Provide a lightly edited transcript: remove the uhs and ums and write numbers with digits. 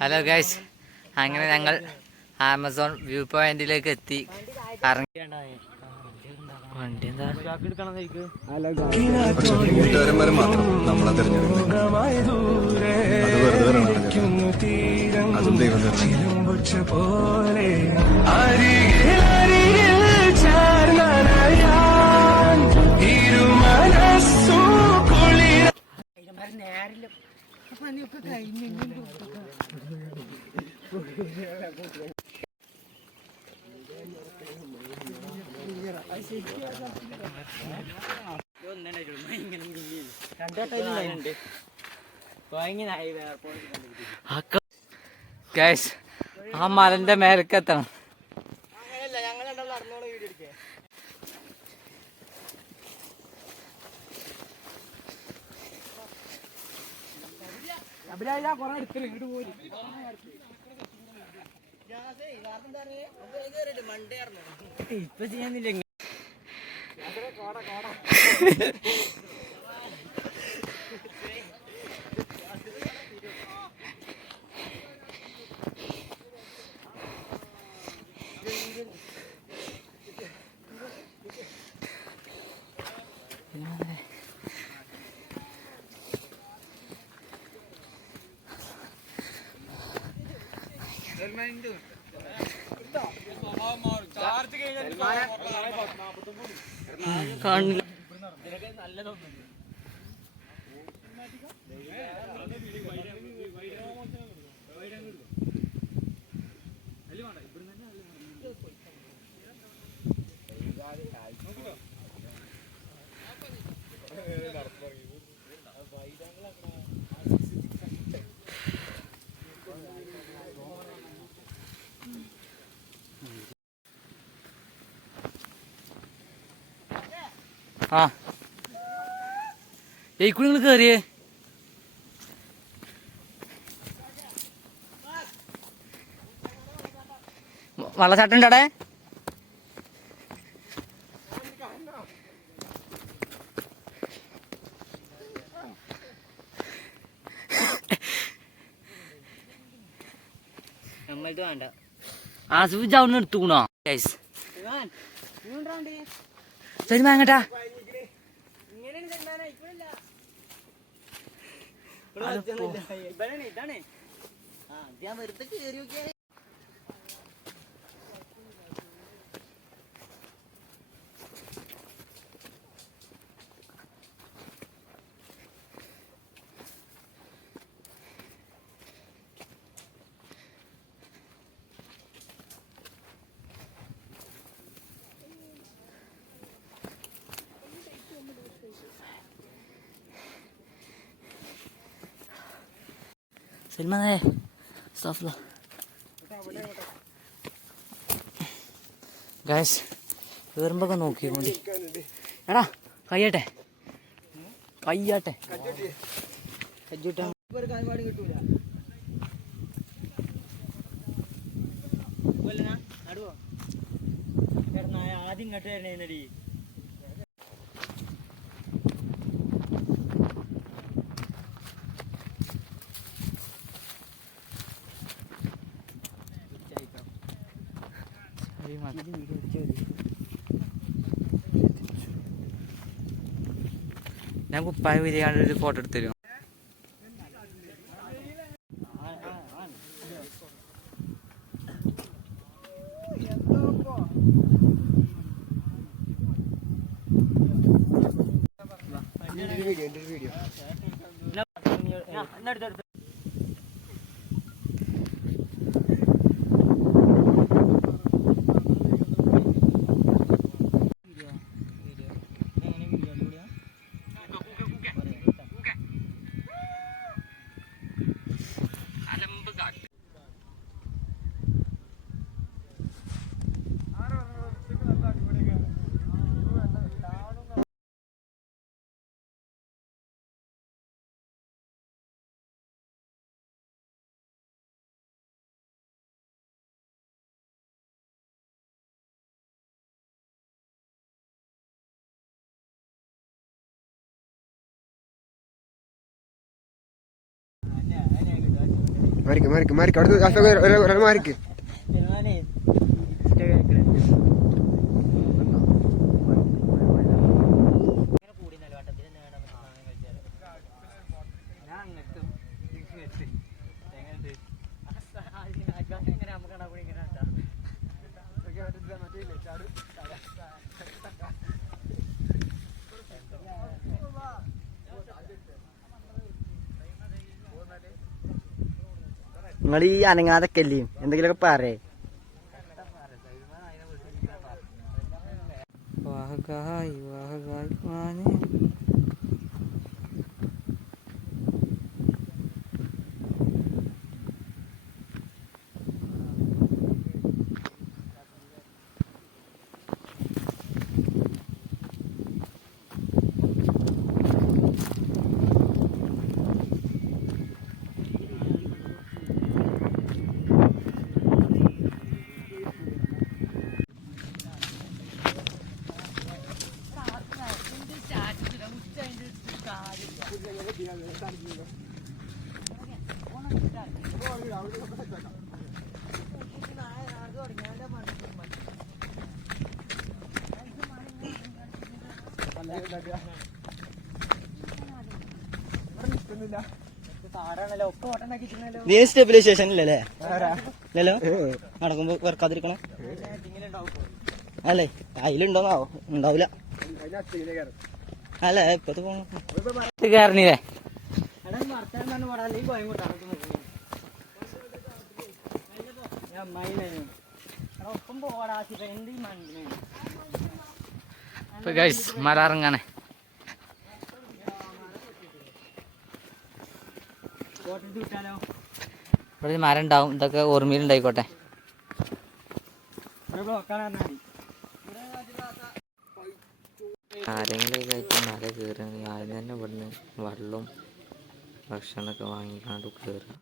Hello guys, അങ്ങനെ ഞങ്ങൾ Amazon view പോയിന്റിലേക്ക് എത്തി. വണ്ടി എന്താ കൂട്ടുകാരന്മാരെ മാത്രം നമ്മളെ തിരഞ്ഞെടുക്കുന്നത്. അത് വെറുതെ അതും ദൈവം പോലെ ഗൈസ്, ആ മലന്റെ മേലക്കെത്തണം. ഇപ്പൊ ചെയ്യാനില്ല. കാണില്ല. ആ ഏക്കൂടി നിങ്ങൾ കയറിയേ. വെള്ളച്ചാട്ടം ഉണ്ടടെ. നമ്മളിത് വേണ്ട. ആസ്വദിച്ച് അവിടെ നിന്ന് എടുത്തുകൂണോ? ശരി വാങ്ങട്ടാ. സൽമാനേ ഗൈസ്, കയറുമ്പോ നോക്കിക്കോണ്ടി. എടാ കയ്യട്ടെ കജ്ജിട്ടാ ആദ്യം ഇങ്ങോട്ട് തരണേനടി. ഞാൻ കുപ്പായ വിരിയാണ്ടൊരു ഫോട്ടോ എടുത്തു തരും. മാറിക്ക് അടുത്ത് മാറിക്ക്. നിങ്ങൾ ഈ അനങ്ങാതൊക്കെ അല്ലേ എന്തെങ്കിലുമൊക്കെ പറയേ. നീ സ്റ്റെബിലൈസേഷൻ ഇല്ലല്ലേ? ഇല്ലല്ലോ. നടക്കുമ്പോ വെറുക്കാതിരിക്കണം അല്ലേ? അതിലുണ്ടോന്നാവോ? ഉണ്ടാവില്ല അല്ലേ? ഇപ്പത്തെ കയറണില്ലേ? മല ഇറങ്ങാനെ ഇവിടെ മരം ഉണ്ടാവും. ഇതൊക്കെ ഓർമ്മയിലുണ്ടായിക്കോട്ടെ. ആരെങ്കിലും ആയിട്ട് മല കയറുകയാണെങ്കിൽ ആദ്യം തന്നെ ഇവിടുന്ന് വെള്ളവും ഭക്ഷണമൊക്കെ വാങ്ങിക്കാണ്ട് കയറുക.